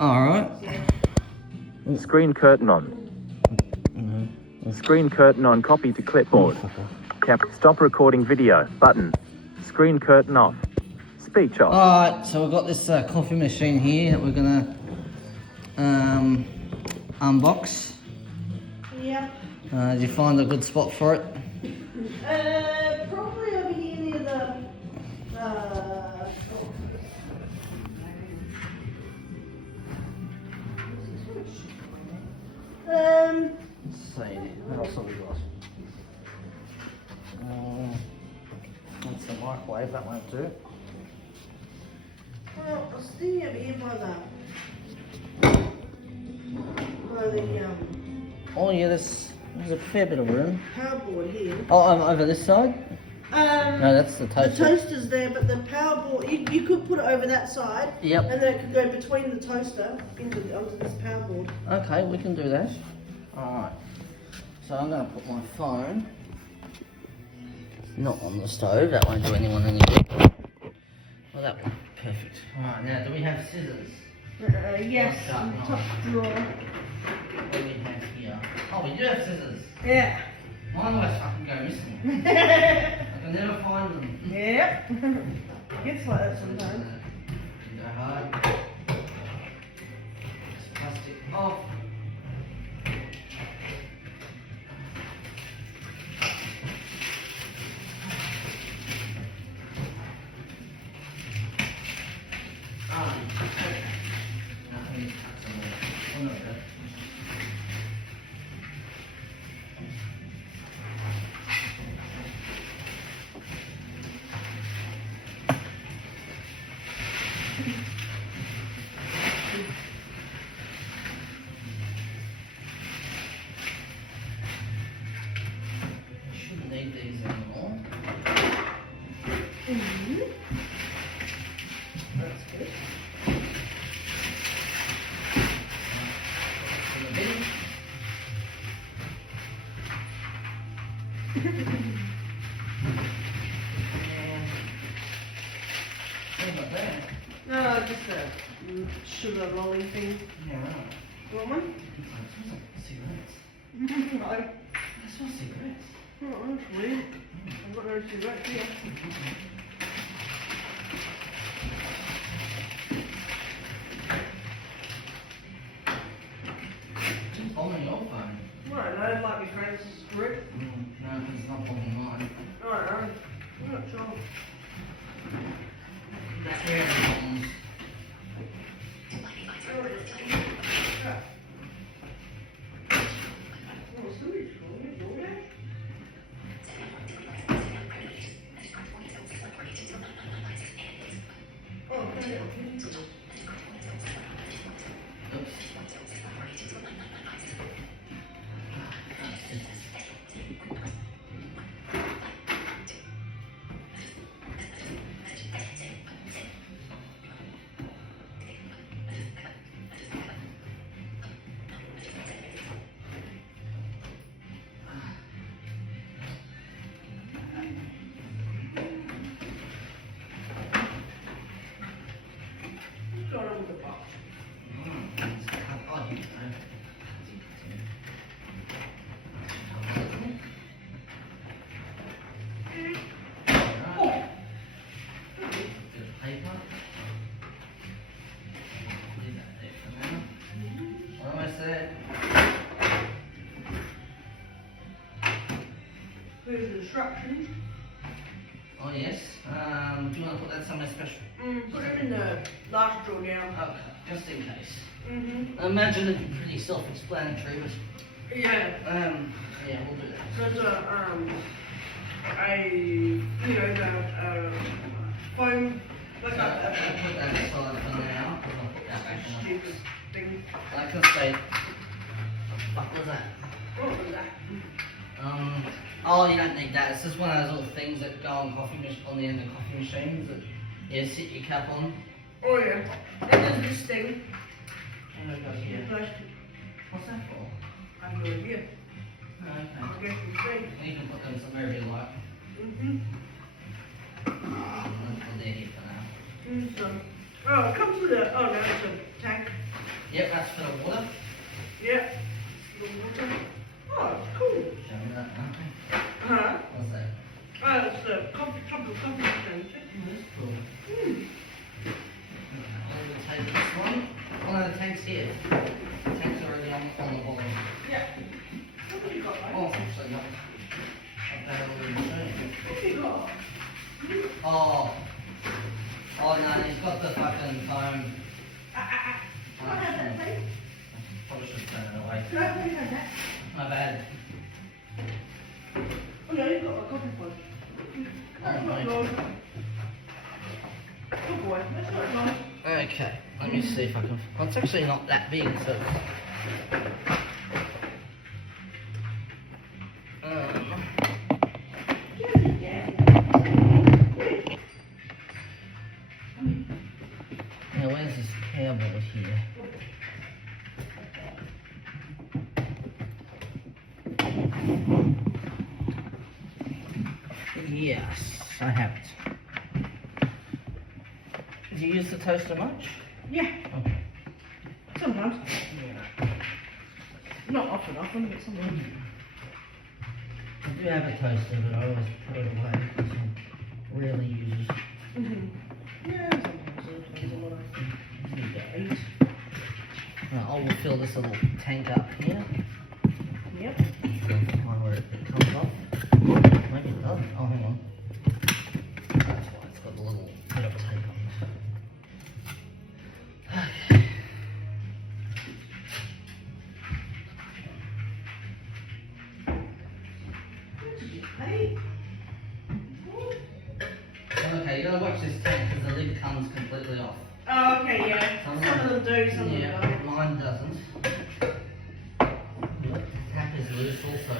Alright. Screen curtain on. Screen curtain on, copy to clipboard. Stop recording video, button. Screen curtain off. Speech off. Alright, so we've got this coffee machine here that we're gonna unbox. Yep. Did you find a good spot for it? Probably over here near the, Let's see, what else have we got? That's the microwave, that won't do. well, I was thinking over here by the, Oh yeah, there's a fair bit of room. power board here. Oh, over this side? No, that's the The toaster. toaster's there, but the power board, you could put it over that side. Yep. And then it could go between the toaster onto this power board. Okay, we can do that. Alright. So I'm going to put my phone not on the stove, that won't do anyone any good. Well, that one, perfect. Alright, now do we have scissors? Yes, Oh, in the no. top drawer. What do we have here? Oh, we do have scissors. Yeah. Mine always fucking go missing. I can never find them. Yep. Gets like that sometimes. Go hard. This plastic off. Shouldn't need these anymore. That's good. In the bin. And what about that? No, just a sugar rolling thing. Yeah, right. You want one? It smells like cigarettes. No. That smells cigarettes. Oh, that's weird. I've got no cigarettes here. Just on your phone. Right, no, might be Francis' grip. No, it's not on mine. Alright, I'm not sure. That's where it comes. What's going on with the box? There's the instructions. Oh yes. Do you want to put that somewhere special? Put it in the last drawer down. Okay, just in case. Mm-hmm. I imagine it'd be pretty self-explanatory, but Yeah. yeah, we'll do that. There's the foam, like So, I'll a put that aside for now, because I'll put that back on. stupid thing. Like I say, what was that? What was that? Oh, you don't need that. It's just one of those little things that go on on the end of coffee machines that you sit your cap on. Oh yeah. And there's this thing. What have we got here? Plastic. What's that for? I have no idea. Oh, I okay. guess we'll see. You can put them somewhere if you like. Mm-hmm. I'll put that here for now. So, oh, it comes with a, oh no, it's a tank. Yep, that's for the water. Yeah. The water. Oh, cool. Show me that one. Huh? What's that? Oh, it's the chocolate coffee machine. That's cool. I will take this one. Oh no, the tank's here. The tank's already on the bottom. Yeah. What have you got, mate? Oh, it's actually not. I've had a little machine. What have you got? Oh. Oh no, he's got the fucking phone. Can I have that, please? Probably should turn it away. Can I please have that? My bad. Oh no, you've got a coffee pot. That's not good. Good boy. That's not nice. Okay, let me see if I can. Well, it's actually not that big, so. Now, where's this cowboy here? Yes, I have it. Do you use the toaster much? Yeah, Okay. sometimes. Not often, but sometimes. I do have a toaster, but I always put it away because I rarely use it. Yeah, sometimes it depends on what I eat. Now, I will fill this little tank up here. Yep. Find where it comes off. Maybe it doesn't. Oh, hang on. That's why it's got a little bit of tape on it. Okay. Hey. Okay, you gotta watch this tank because the lid comes completely off. Oh, okay, yeah. Some of them do, some of them Yeah, don't. mine doesn't. The tap is loose also.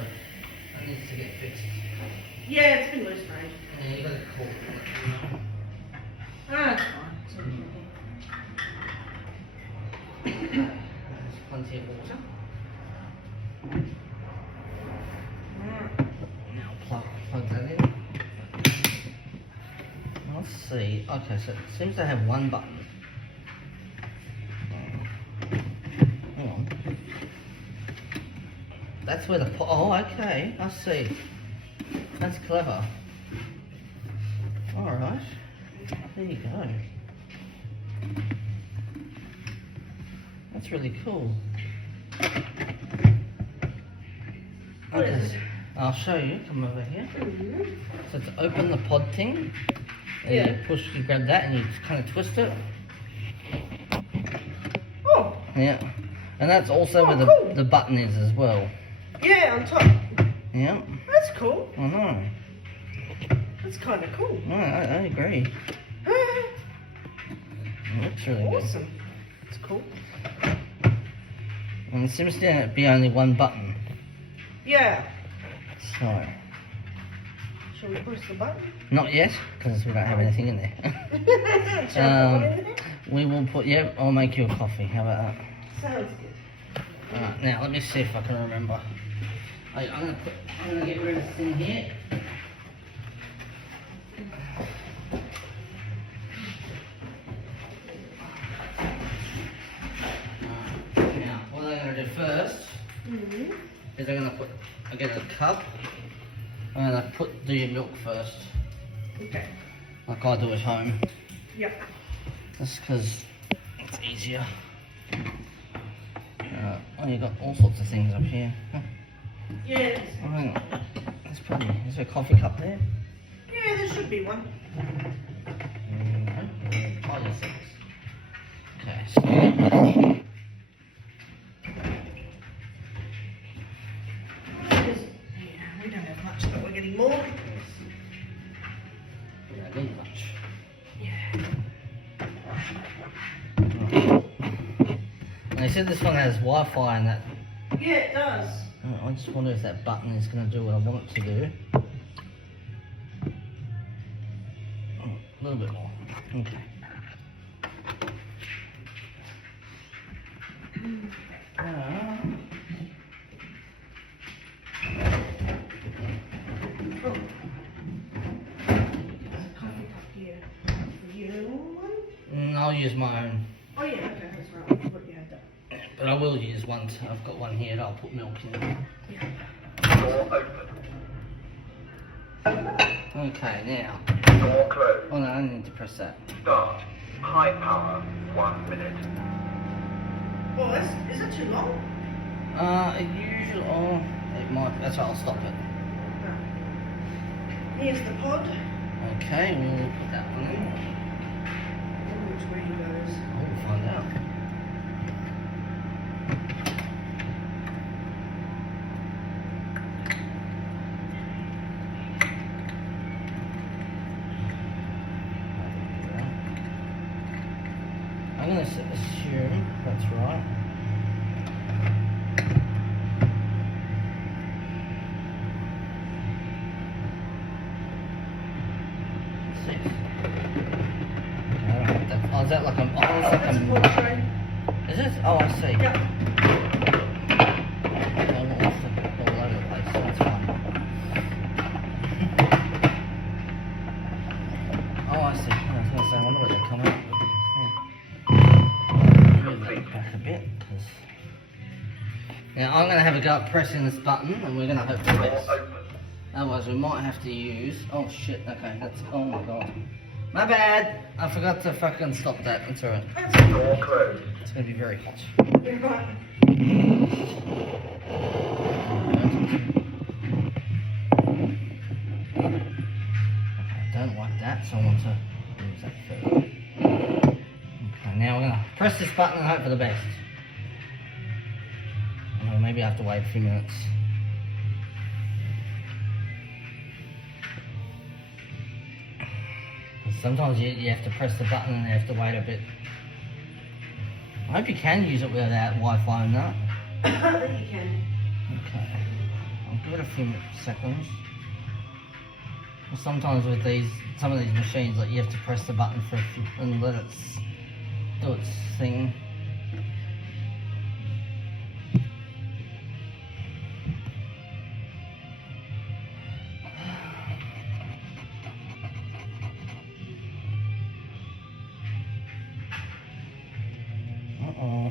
That needs to get fixed. Yeah, it's been loose, mate. Yeah, you gotta call it. Ah, it's fine. There's plenty of water. Now plug that in. Let's see. Okay, so it seems to have one button. Hang on. That's where the oh, okay. I see. That's clever. All right. There you go. That's really cool. What is Okay, it? I'll show you. Come over here. So to open the pod thing, and Yeah. you grab that and you kind of twist it. Oh, Yeah. And that's also Oh, where cool. the button is as well. yeah, on top. Yeah. That's cool. I know. That's kind of cool. No, I agree. It looks really good. Awesome. It's cool. And it seems to be only one button. Yeah. So, Shall we push the button? not yet, because we don't have anything in there. Shall I put one in there? We will put, yeah, I'll make you a coffee. How about that? Sounds good. Alright, now let me see if I can remember. I'm gonna get rid of this thing here. Now, what I'm gonna do first Mm-hmm. is I get a cup. I'm gonna do your milk first, Okay. like I do at home. Yep. Just because it's easier. Oh, you got all sorts of things up here. Huh. Yes. Oh, hang on. That's pretty. Is there a coffee cup there? Yeah, there should be one. Oh, yes, there is. Okay, so Yeah, we don't have much, but we're getting more. we don't need much. Yeah. And they said this one has Wi-Fi and that. Yeah, it does. I just wonder if that button is going to do what I want it to do. Oh, a little bit more. Okay. Oh. There's a coffee cup here. For you one? I'll use my own. Oh yeah, okay, that's right. I thought you had that. But I will use one. I've got one here that I'll put milk in. Door open. Okay, now. Door closed. Oh no, I need to press that. Start. High power. 1 minute. Oh, is that too long? Usually, oh, it might. That's why I'll stop it. No. Here's the pod. Okay, we'll put that one in. Which way he goes. We'll find out. I'm going to assume that's right. Six. Okay, oh, is that like a... Oh, it's like That's a pod a... tray. Is it? Oh, I see. Yep. I'm all over the place, so that's fine. Oh, I see. I was going to say, I wonder where they're coming up. Move that back a bit, 'cause... Now, I'm going to have a go at pressing this button, and we're going to hope for the Door best. open. Otherwise, we might have to use... Oh, shit. Okay, that's... Oh, my God. My bad. I forgot to fucking stop that. That's alright. Door closed. It's going to be very hot. You're right. I don't like that, so I want to use that first. Okay, now we're going to press this button and hope for the best. Or maybe I have to wait a few minutes. Sometimes you have to press the button and you have to wait a bit. I hope you can use it without Wi-Fi and that. I think you can. Okay. I'll give it a few seconds. Well, sometimes with some of these machines, like you have to press the button for a few and let it do its thing. Uh-oh.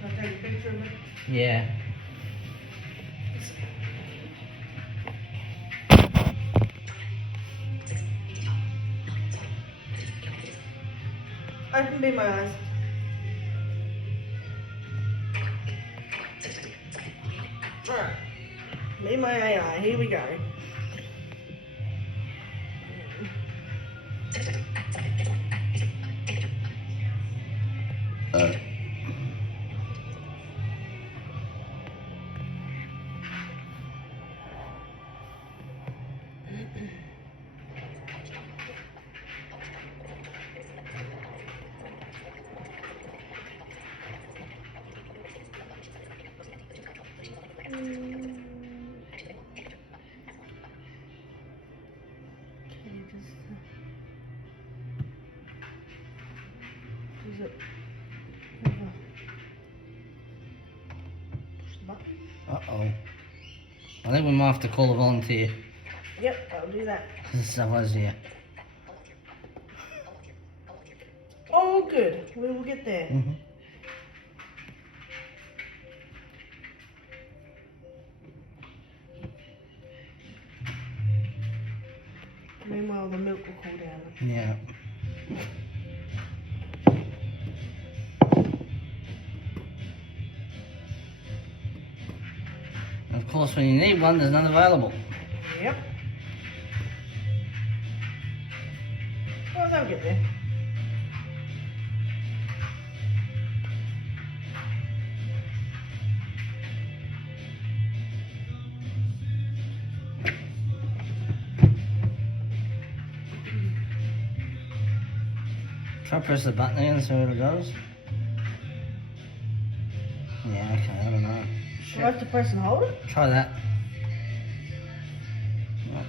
Can I take a picture of it? Yeah. Open be my eyes. Alright. Be my AI. Here we go. Does it ever push the button? Uh-oh. I think we might have to call a volunteer. Yep, I'll do that. Because otherwise, yeah. Oh, good. We will get there. Mm-hmm. Meanwhile, the milk will cool down. Yeah. And of course, when you need one, there's none available. Yep. Well, they'll get there. Try to press the button again and see where it goes. Yeah, okay, I don't know. Do I have to press and hold it? Try that. Yep.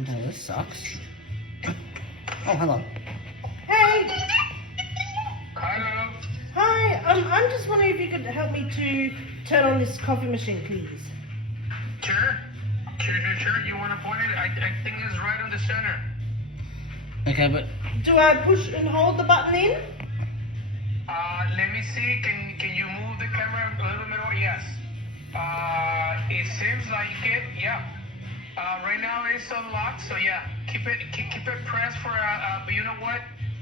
Okay, this sucks. Oh, hello. Hey! Hello. Hi, I'm just wondering if you could help me to turn on this coffee machine, please. Sure. You want to point it? I think it's right on the center. Okay, but Do I push and hold the button in? Let me see. Can you move the camera a little bit more? Yes. It seems like it. Yeah. Right now it's unlocked. So yeah, keep it pressed for. But you know what?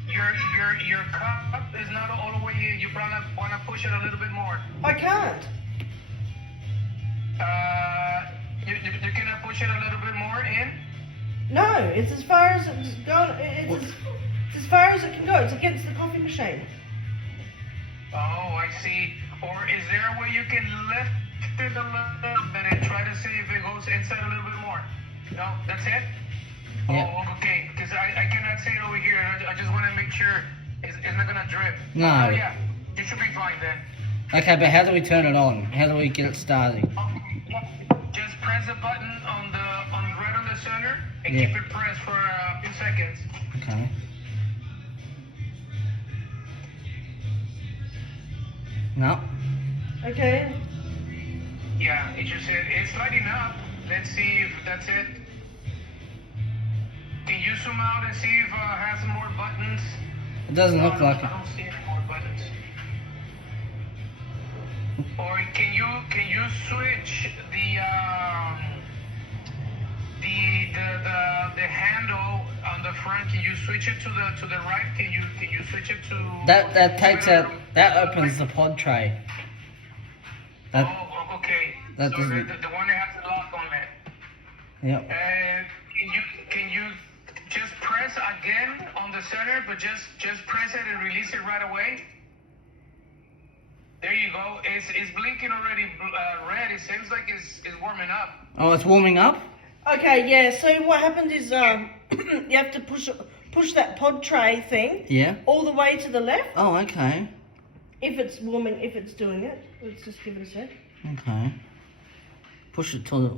Your cup is not all the way in. You probably wanna push it a little bit more. I can't. You cannot push it a little bit more in. No, it's as far as it's gone. It's as far as it can go. It's against the coffee machine. Oh, I see. Or is there a way you can lift it a little bit and try to see if it goes inside a little bit more? No, that's it? Yeah. Oh, okay. Because I cannot see it over here. I just want to make sure it's not going to drip. No. Oh, yeah. You should be fine then. okay, but how do we turn it on? How do we get it started? Just press the button right on the center and Yeah. keep it pressed for a few seconds. Okay. No. Okay. Yeah, it just said it's lighting up. Let's see if that's it. Can you zoom out and see if it has some more buttons? It doesn't look No, like I it. don't see any more buttons. Or can you switch the handle on the front? Can you switch it to the right? Can you switch it to That takes out. That opens the pod tray. That. Oh, okay. that So doesn't- the one that has the lock on it. Yep. Can you just press again on the center, but just press it and release it right away? There you go. It's blinking already red. It seems like it's warming up. Oh, it's warming up. Okay. Yeah. So what happens is you have to push that pod tray thing Yeah. all the way to the left. Oh, okay. If it's warming, if it's doing it, let's just give it a sec. Okay. Push it to the.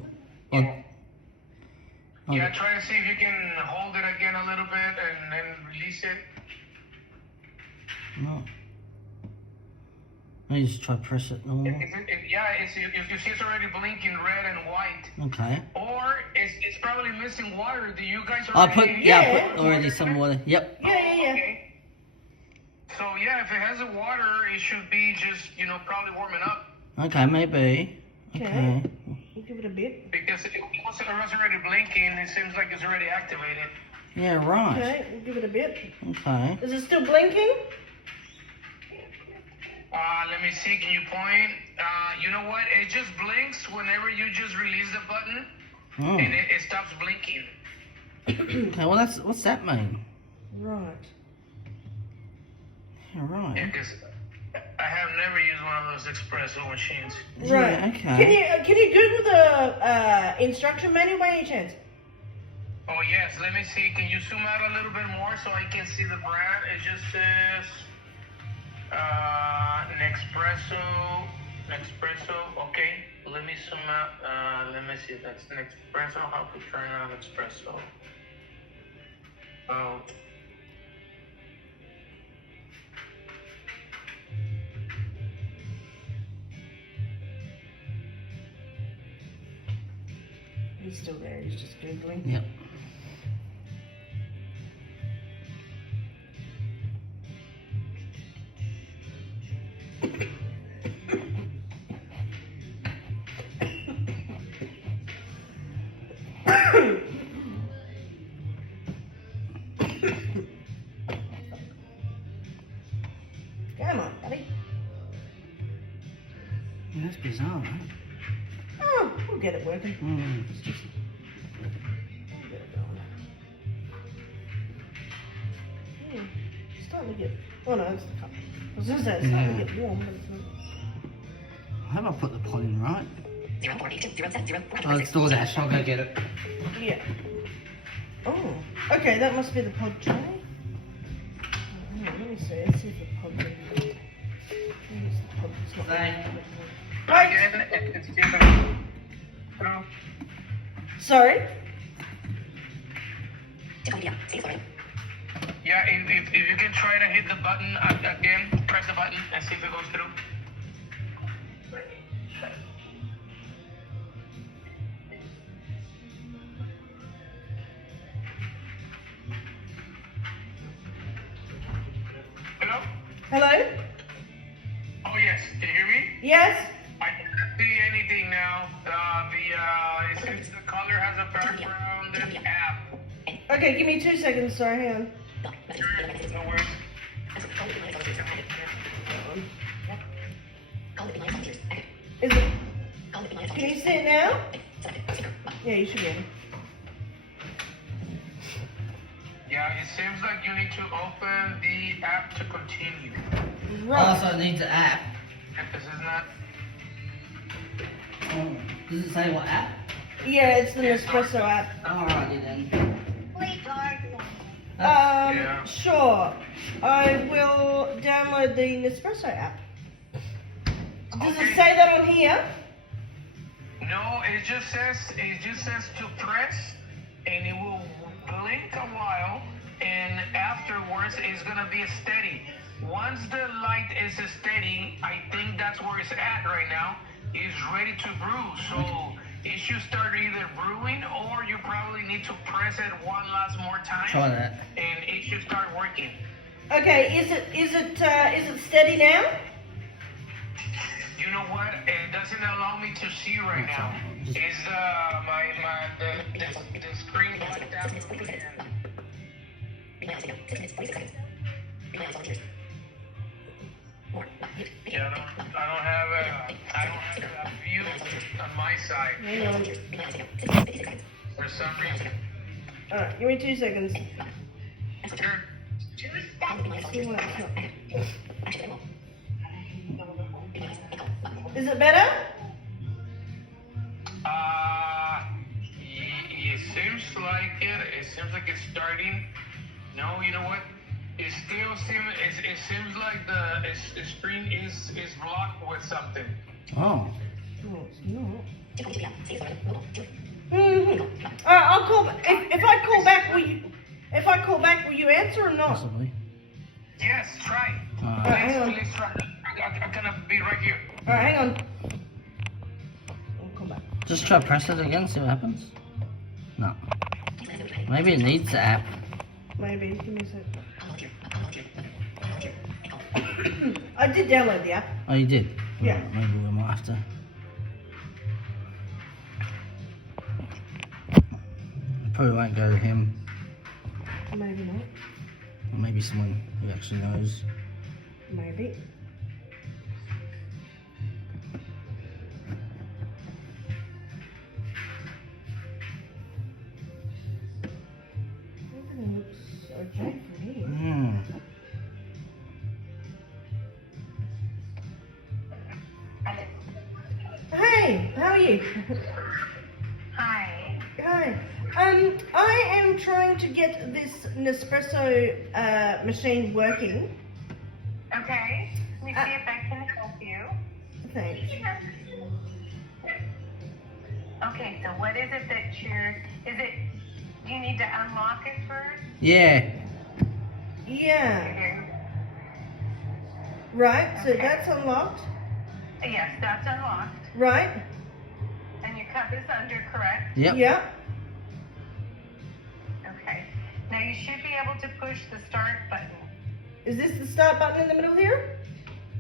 Oh, Yeah, try to see if you can hold it again a little bit and then release it. no. I just try to press it normal. You see it's already blinking red and white. Okay. Or it's probably missing water. Do you guys I already... put I Yeah. put already some water. Yep. Yeah. Okay. So yeah, if it has the water, it should be just, probably warming up. Okay, maybe. Okay. We'll give it a bit. Because once it was already blinking, it seems like it's already activated. Yeah, right. Okay. We'll give it a bit. Okay. Is it still blinking? Let me see, can you point? You know what? It just blinks whenever you just release the button, Oh. and it stops blinking. Okay, well what's that mean? Right. Yeah, right. Yeah, because I have never used one of those espresso machines. Right. Yeah, okay. Can you Google the instruction manual by any chance? Oh yes, let me see. Can you zoom out a little bit more so I can see the brand? It just says Nespresso. Okay, let me zoom out. Let me see. That's Nespresso. How to turn on Nespresso? Oh. He's still there. He's just Googling. Yep. Come on, buddy. Yeah, that's bizarre, right? Oh, we'll get it working. It's just We'll get it going. It's starting to get. Oh no, it's the cup. I was gonna say it's starting to get warm, but it's not. how do I put the pod in right? 0482070 Oh, it's DoorDash. I'll go get it. Yeah. Oh, okay, that must be the pod tray. Oh, hang on, let me see. Let's see if the pod's in. Where's the pod? It's not Thank Right. Again, it's still through. Sorry. Yeah, if you can try to hit the button again, press the button and see if it goes through. Hello? Oh yes, can you hear me? Yes? I can't see anything now. It seems the color has a background and app. Okay, give me 2 seconds. Sorry, hang on. No worries. Is it? Can you see it now? Yeah, you should be able. Yeah, it seems like you need to open the app to continue. Right. Also, it needs an app. If this is not. Oh, does it say what app? Yeah, it's the Nespresso app. Alrighty then. Yeah. Sure. I will download the Nespresso app. Does it Okay. say that on here? No, it just says to press, and it will blink a while, and afterwards it's gonna be steady. Once the light is steady, I think that's where it's at right now. It's ready to brew, so it should start either brewing, or you probably need to press it one last more time, Try that. and it should start working. Okay. Is it steady now? You know what? It doesn't allow me to see right now. Is the screen blacked out? Yeah, I don't have a view on my side Hang on. for some reason. Alright, give me 2 seconds. Sure. See what it's not. Is it better? It seems like it. It seems like it's starting. No, you know what? It still seems like the screen is blocked with something. Oh. No, it's not. I'll call. If I call back, will you? If I call back, will you answer or not? Possibly. Yes, try. Alright. hang on. Please try. I'm gonna be right here. All right, hang on. I'll call back. Just try press it again, see what happens. No. Maybe it needs the app. Maybe. Give me a sec. I did download the app. Oh, you did? Yeah. Alright, maybe we might have to. It probably won't go to him. Maybe not. Or maybe someone who actually knows. Maybe. Everything looks okay for me. Hmm. Hey, how are you? Hi. Hi. I am trying to get this Nespresso machine working. Okay, let me see if I can help you. Thanks. Okay, so what is it that do you need to unlock it first? Yeah. Yeah. Okay. Right. So Okay. that's unlocked. Yes, that's unlocked. Right. And your cup is under, correct? Yep. Yeah. Okay. Now you should be able to push the start button. Is this the start button in the middle here?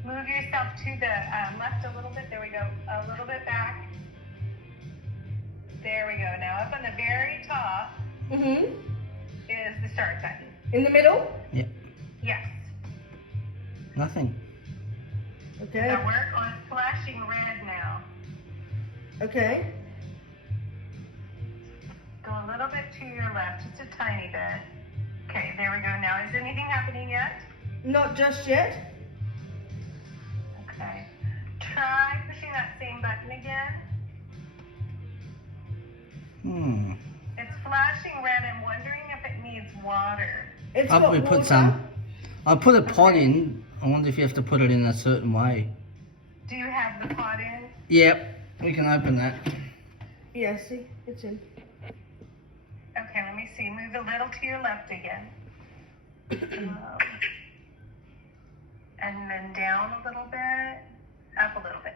Move yourself to the left a little bit. There we go. A little bit back. There we go. Now up on the very top Mm-hmm. is the start button. In the middle? Yep. Yes. Nothing. Okay. Now we're on flashing red now. Okay. Go a little bit to your left, just a tiny bit. Okay, there we go. Now, is anything happening yet? Not just yet. Okay. Try pushing that same button again. Hmm. It's flashing red. I'm wondering if it needs water. It's I'll got probably water. put some. I'll put a pot in. I wonder if you have to put it in a certain way. Do you have the pot in? Yep. We can open that. Yeah, see? It's in. Okay, let me see. Move a little to your left again. And then down a little bit. Up a little bit.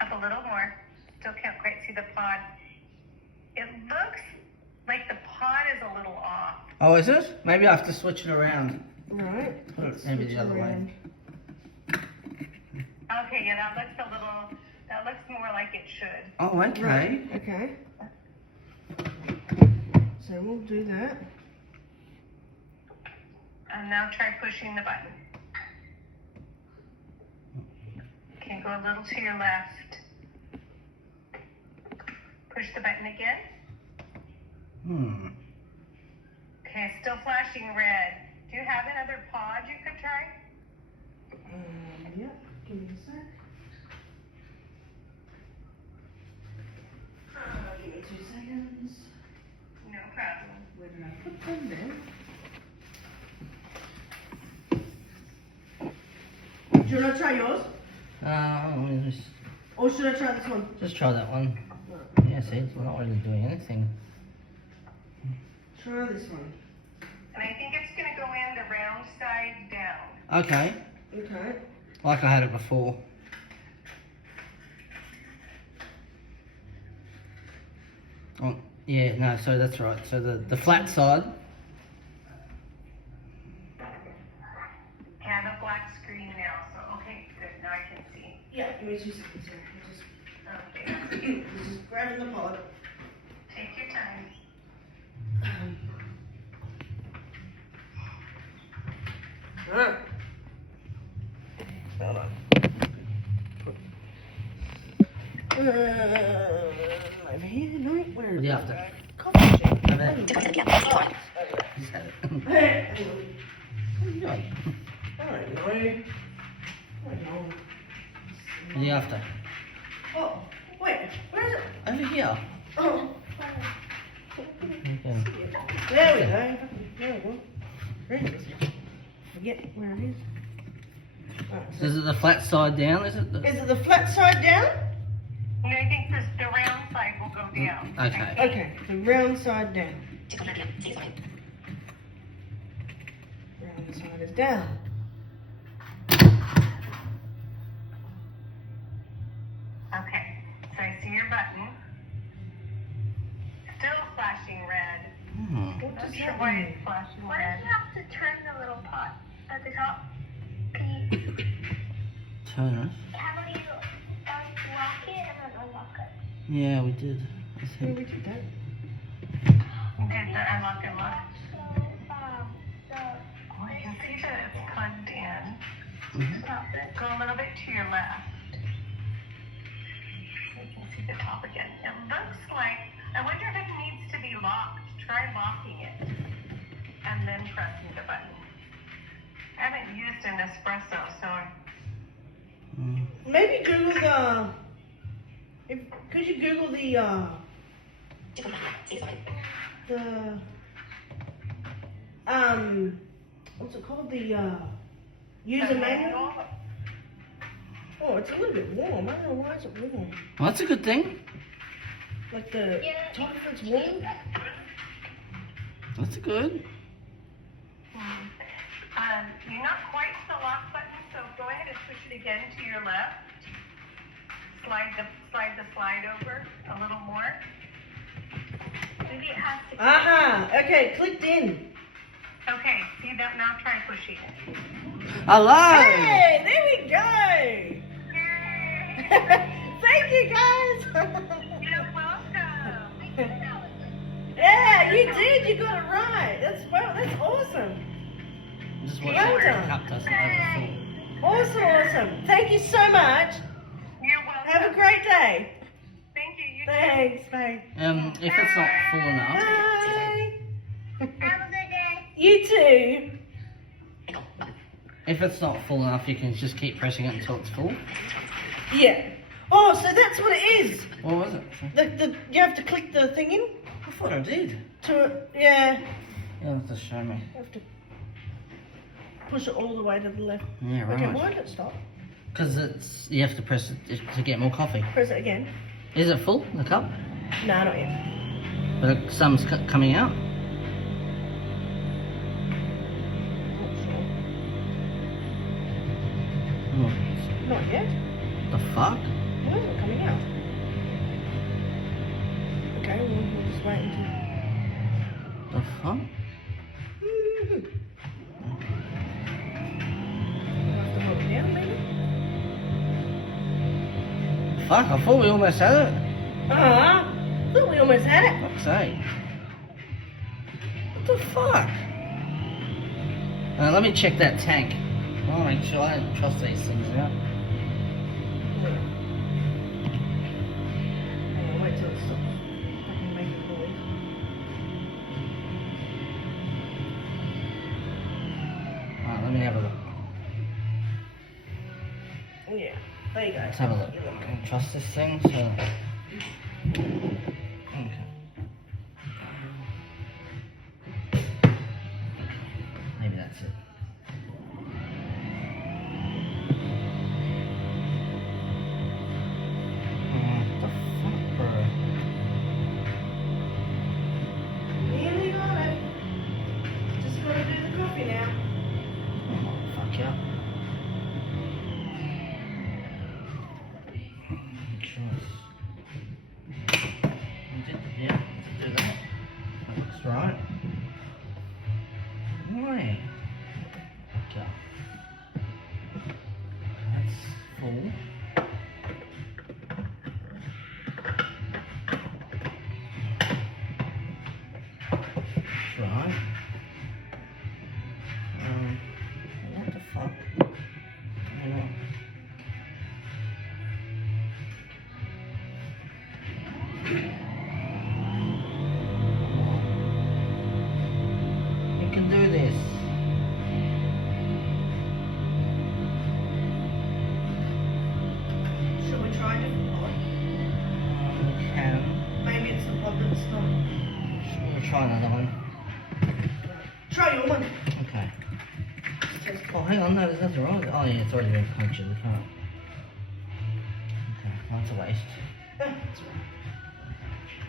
Up a little more. Still can't quite see the pod. It looks like the pod is a little off. Oh, is it? Maybe I have to switch it around. Right. Put it Let's maybe switch the other way. around. Okay, yeah, that looks more like it should. Oh, okay. Right. Okay. So we'll do that. And now try pushing the button. Okay, go a little to your left. Push the button again. Okay, still flashing red. Do you have another pod you could try? Yep. Give me a sec. Give me 2 seconds. No problem. Where did I put them then? Do you want to try yours? Let me Or should I try this one? just try that one. Yeah, see, it's not really doing anything. Try this one. And I think it's gonna go in the round side down. Okay, Okay. like I had it before. Oh, yeah, no, so that's right. So the flat side. Yeah, the black screen now, so okay, good, now I can see. Yeah, give me 2 seconds here. Okay, Just grabbing the pod. take your time. Alright. Hold on. Over here, no, where? What do you have to? Coffee machine. Have it. Just have it. Hey, What are you doing? I don't know. What do you have to? Oh, wait, where is it? Over here. Oh, Okay. there we go. There we go. Where is it? Forget where it is. Alright, so Is it the flat side down? Is it? is it the flat side down? No, I think the round side will go down. Okay. Okay, the round side down. 600 p.m. City side. Round side is down. Okay, so I see your button. Still flashing red. What Not does sure that why mean? it's flashing Why red. do you have to turn the little pot at the top? Can you, Turn it. how do you lock it and then unlock it? Yeah, we did. I Yeah, think. we did that. You did the unlock and lock. So, the, Oh, I can see that it's plugged in. stop it. Go a little bit to your left. You can see the top again. It looks like, I wonder if it needs to be locked. Try locking it and then pressing the button. I haven't used an espresso, so Maybe Google the. Could you Google the 600 City side. the what's it called, the user manual? Oh, it's a little bit warm. I don't know why it's warm. Well, that's a good thing. Like the Yeah. top of it's warm. That's good. you're not quite to the lock button, so go ahead and push it again to your left. Slide the slide over a little more. Maybe it has to. Aha! Okay, clicked in. Okay, see that now? Try pushing it. Hello. Hey, there we go. Yay! Thank you guys. You're welcome. Yeah, you did. You got it right. That's awesome. Just watch Well the done. cup doesn't overflow. Awesome. Thank you so much. You're welcome. Have a great day. Thank you. You too. Thanks. Bye. If it's not full enough, Bye. Have a good day. You too. Echo button. if it's not full enough, you can just keep pressing it until it's full. Yeah. Oh, so that's what it is. What was it? The you have to click the thing in I thought I did. to yeah. You'll have to show me. You have to push it all the way to the left. Yeah, Okay, right. why did it stop? Because you have to press it to get more coffee. Press it again. Is it full, the cup? No, not yet. But some's coming out. Not sure. Oh, Not yet. the fuck? Why is it coming out? Okay, we'll just wait until. The fuck? fuck, I thought we almost had it. Ah, thought we almost had it. Fuck's sake. What the fuck? Let me check that tank. I want to make sure I don't trust these things out. Hang on, wait till it stops. I can make it noise. Alright, let me have a look. Yeah, there you go. Let's have a look. I can trust this thing, so... Okay. Maybe that's it. What the fuck, bro? Nearly got it. Just gotta do the coffee now. Oh, fuck yeah. Yeah, do that. That's right. Right. Okay. That's full. That's right. What the fuck? I don't know. You can do this. Should we try a different pod? You can. Maybe it's the pod that's not. We'll try another one. Try your one. Okay. Oh, hang on, no, there's nothing wrong with it. Oh, yeah, it's already been punctured, we can't. Okay, well, that's a waste. That's right.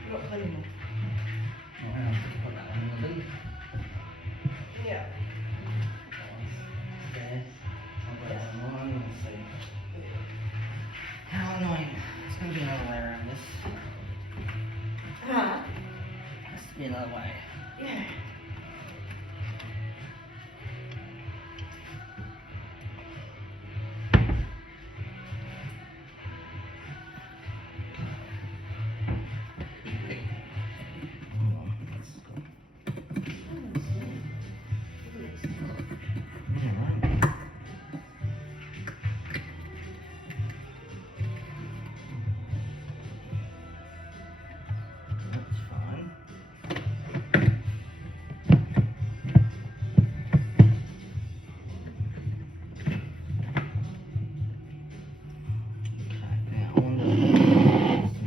You've got plenty more. Oh, hang on, put that one in the bin. Yeah. There. I'll put that one, let's see. How annoying. There's gonna be another way around this. Huh? Has to be another way. Yeah. Hold on, let's go. Yeah, right. That's fine. Okay, now I wonder if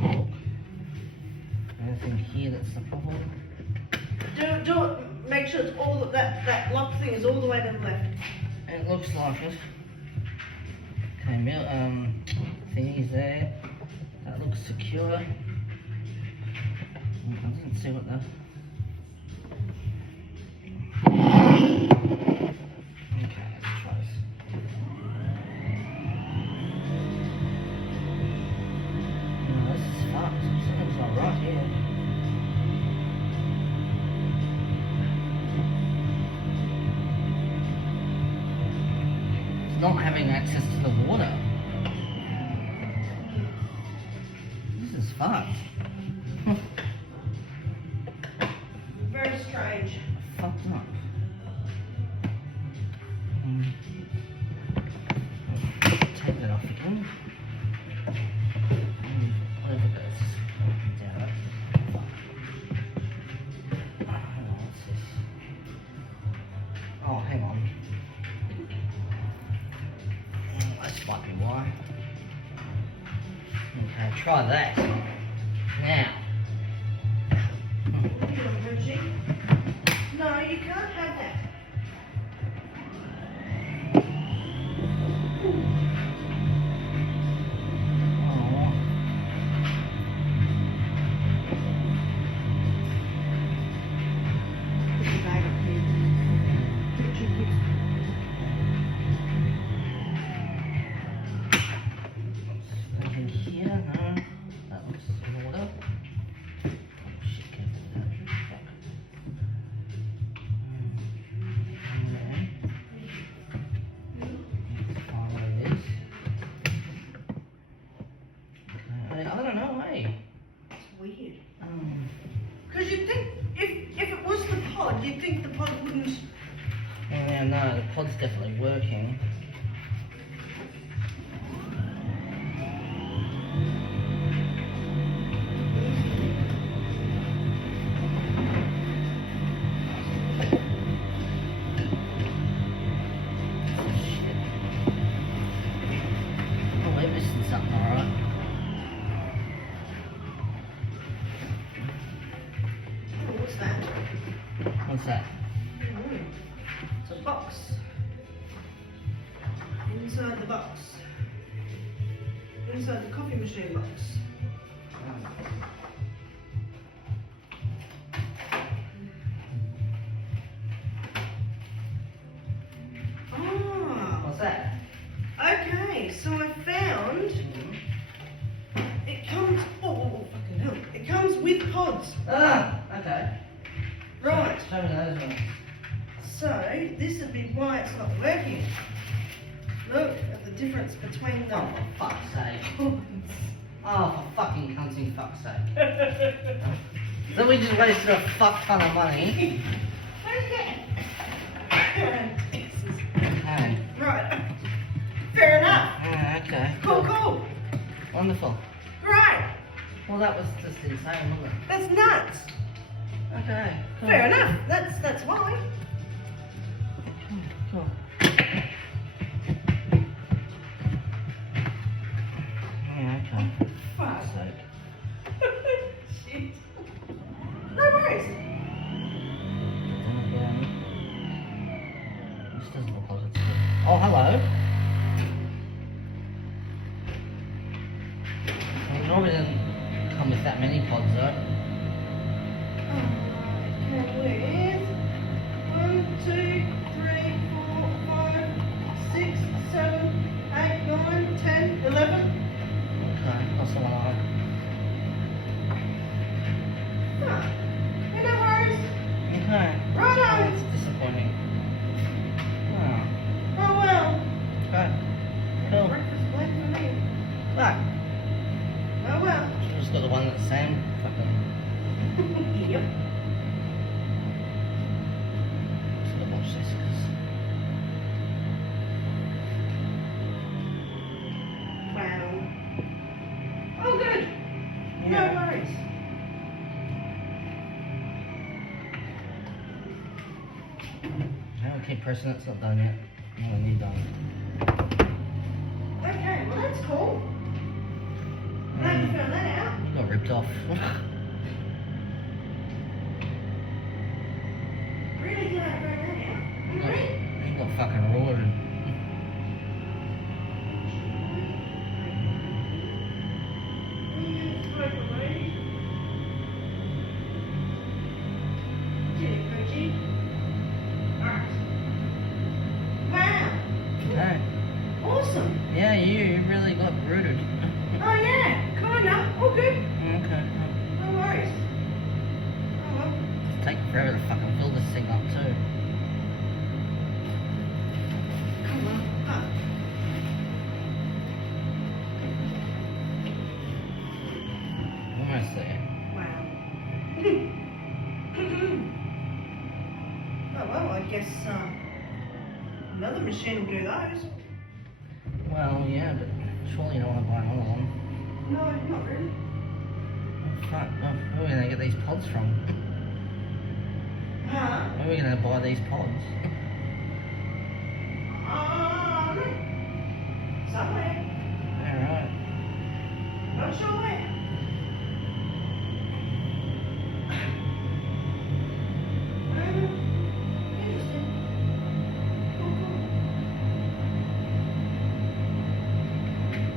look. Anything here that's the problem? Do it. Make sure it's all that lock thing is all the way to the left. It looks like it. Okay, thingy's there. That looks secure. I didn't see what the. Okay, let's try this. No, this is fucked. Something's not right here. It's not having access to the water. This is fucked. Very strange. Fucked up. Take that off again. Whatever goes. Down it. Fuck. Hang on, what's this? Oh, hang on. That's might be why. Okay, try that. Now. You want Virgie? No, you can't have that. Oh. Put your bag up here. Put your kids. Anything here? No. That looks You'd think the pod wouldn't. Oh yeah, no, the pod's definitely working. Oh, we're missing something, alright. What's that? What's that? It's a box. Inside the box. Inside the coffee machine box. Ah, What's that? okay, so I found it comes. Oh, fucking hell! It comes with pods. Ah, okay. Right. Show me those ones. So this would be why it's not working. Look at the difference between Oh, them. for fuck's sake. Oh, for fucking cunting fuck's sake. So we just wasted a fuck ton of money. Okay. Right. Fair enough. Ah, okay. Cool. Wonderful. Right. Well, that was just insane, wasn't it? That's nuts. Okay. Cool. Fair enough. That's why. Cool. Yeah, okay. Fuck. Fuck's sake. Shit. No worries. This doesn't look like it's good. Oh, hello. Well, it normally doesn't come with that many pods, though. Okay, with 1, 2, 3, 4, 5, 6, 7, 8, 9, 10, 11. Okay, that's the one I like. Huh. Yeah, no worries. Okay. Righto. It's disappointing. Oh, Oh well. okay. Cool. Breakfast late for me. Look, Oh well. should've just got the one that's Sam fucking. Yep. Should have watched this, 'cause Wow. Oh good. Yeah. No worries. I'll keep pressing it, it's not done yet. No, I need done. Okay, well that's cool. Glad you found that out. You got ripped off. Really glad I found that out. You got, Alright. you got fucking ruined. Wow, Okay. awesome. Yeah, you really got rooted. Oh yeah, kinda. Oh good. Okay. No worries. Oh well. It's taking forever to fucking fill this thing up too. Come on. Ah. Almost there. Wow. Oh well, I guess another machine will do those. Well, yeah, but surely you don't want to buy another one. No, not really. Oh, fuck. Oh, where are we gonna get these pods from? Huh? Where are we gonna buy these pods? Somewhere. Alright. Not sure where. Interesting. Cool, cool.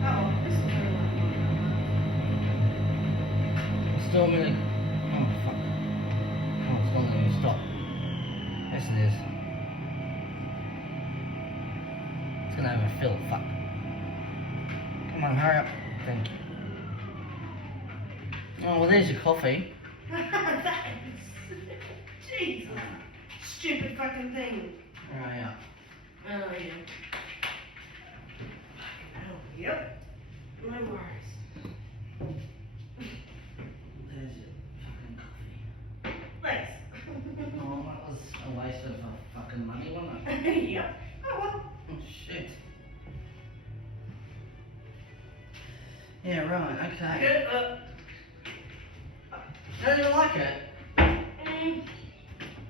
Oh, this is very well. Still a minute. Oh, fuck. Oh, it's not letting me stop. Yes, it is. It's gonna overfill. Fuck. Come on, hurry up. Thank you. Oh, well, there's your coffee. Jesus. Stupid fucking thing. Right, yeah. Oh, yeah. Oh, yep. No worries. There's your fucking coffee. Thanks. Oh, that was fucking money, wasn't it? Yep. Oh well. Oh, shit. Yeah, right, okay. I don't even like it.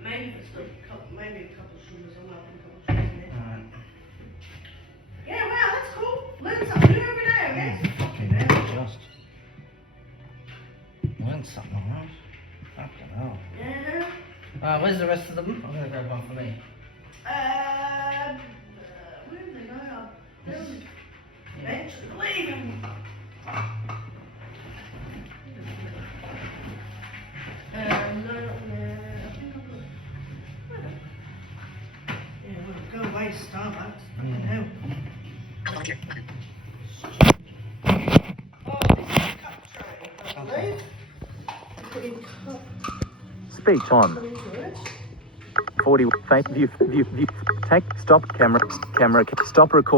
Maybe if it's got maybe a couple of sugars. I'm not a couple of sugars in there. Alright. Yeah, wow, that's cool. Learn something new every day, I guess. Fucking hell, just. Learn something, alright? Fucking hell. Yeah. Where's the rest of them? I'm gonna grab one for me. Where did they go? There was a bench, I believe. No, I think I've got. Yeah, well, go away, Starbucks. Fucking hell. Oh, this is a cup tray, I believe. Put in cup Speech on. into it. 40. Thank view. Take stop camera. Stop record.